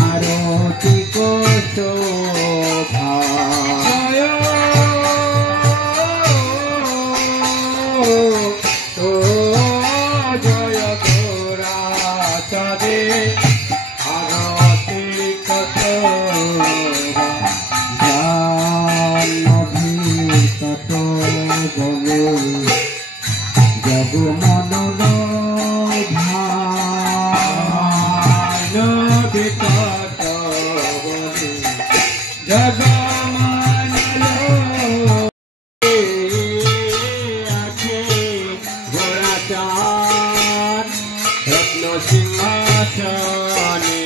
আরতি শোভা জয় গোরা চাঁদে আরতি জগ মনন জগ ঘোড়া চাঁদ রত্ন সিংহাসনে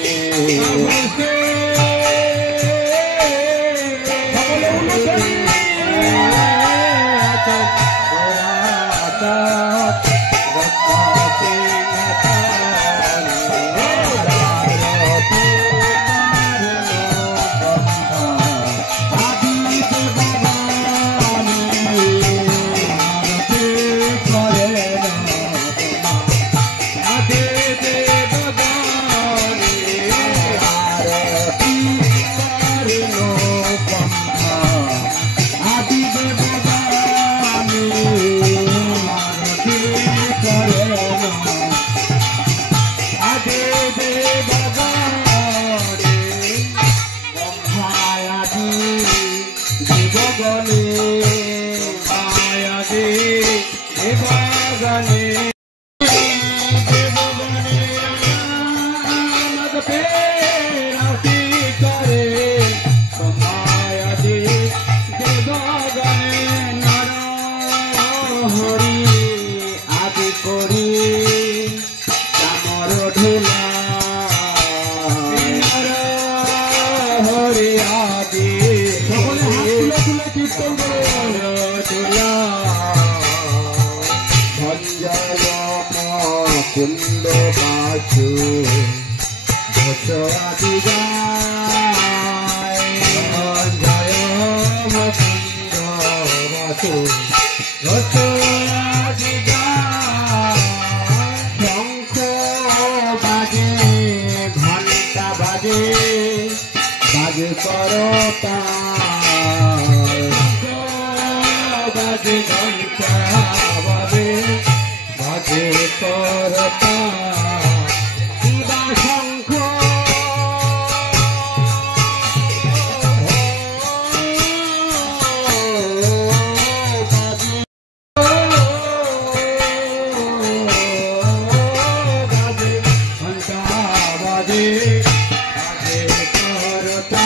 কুন্দ বাসু ঘোষ আদি গায় জয় মুকুন্দ বাসু ঘোষ আদি গায় শঙ্খ বাজে ঘণ্টা বাজে বাজে করতা বাজে ঘণ্টা বাজে বাজে করতা শিবা শঙ্খ বাজে ঘণ্টা বাজে বাজে করতা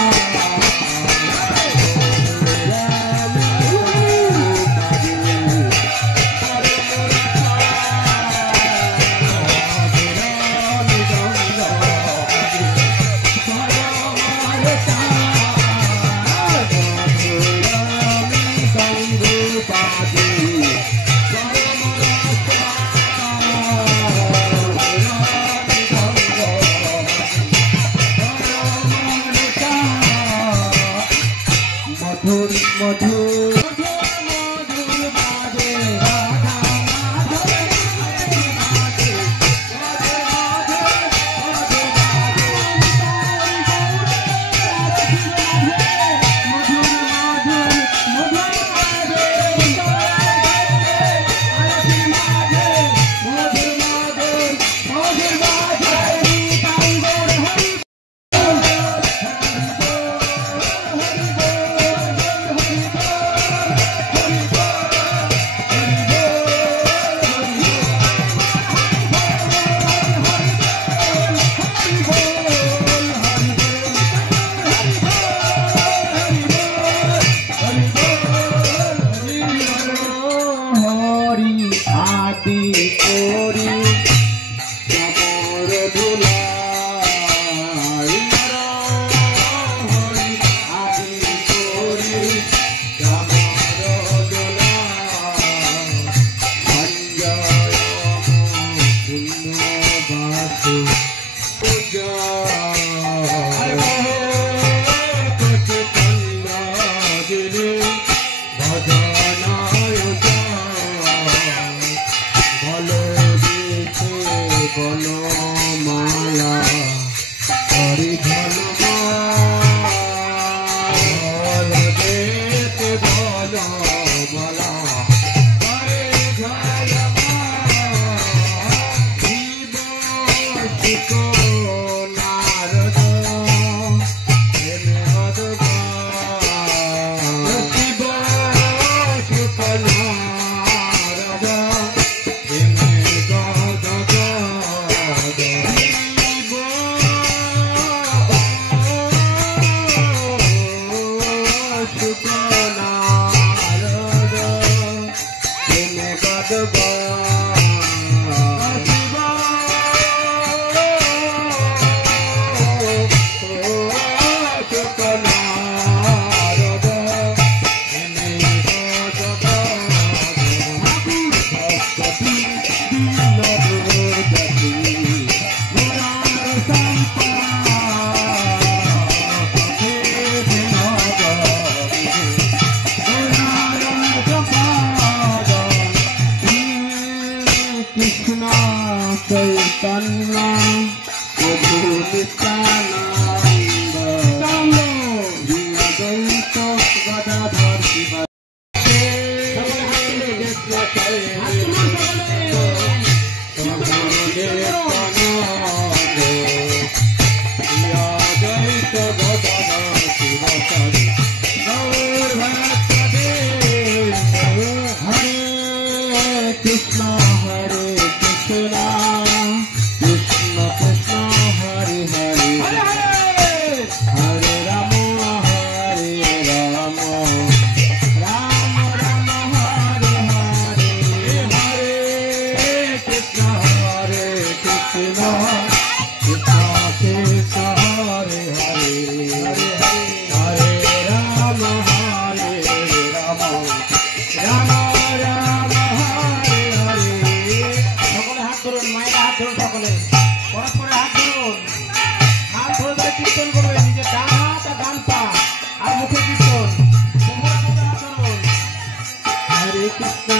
Krishna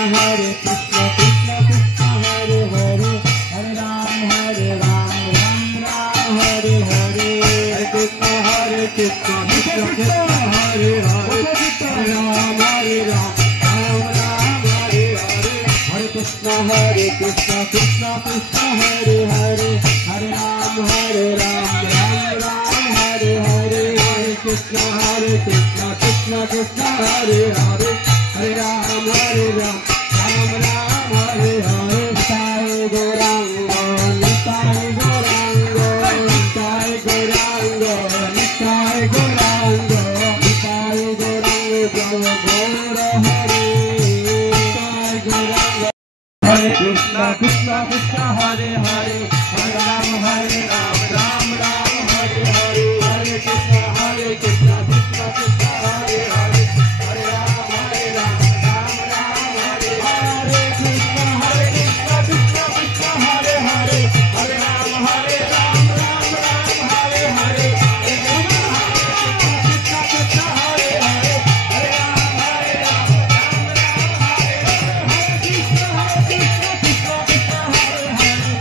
Krishna Krishna Hare Hare Hare Ram Ram Ram Hare Hare Hare Krishna Krishna Krishna Hare Hare Hare Ram Ram Ram Hare Hare Hare Krishna Krishna Krishna Hare Hare Hare Ram Ram Ram Hare Hare Hare Krishna Krishna Krishna Hare Hare Hare Ram Ram Ram Hare Hare Nitai Gauranga Nitai Gauranga Nitai Gauranga Nitai Gauranga Nitai Gauranga Gaura Hare Nitai Gauranga Hare Krishna Krishna Krishna Hare Hare Hare Ram Ram Ram Hare Hare Hare Krishna Krishna Krishna Hare Hare Hare Ram Ram Ram Hare Hare Krishna Krishna Krishna Hare Hare Hare Ram Ram Ram Hare Hare Hare Krishna Krishna Hare Hare Hare Ram Ram Hare Krishna Krishna Krishna Hare Hare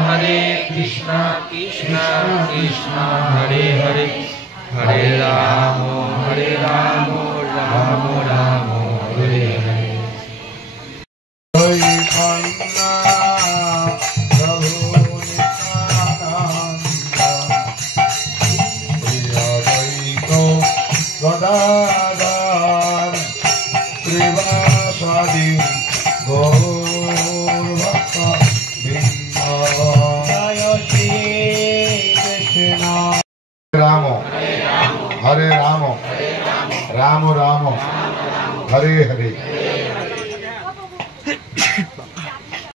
हरे कृष्णा कृष्णा कृष्णा हरे हरे हरे राम राम राम हरे हरे। गदाधर श्रीवासादि गौरभक्त बिंद। जय श्री कृष्ण। राम हरे राम राम राम हरे हरे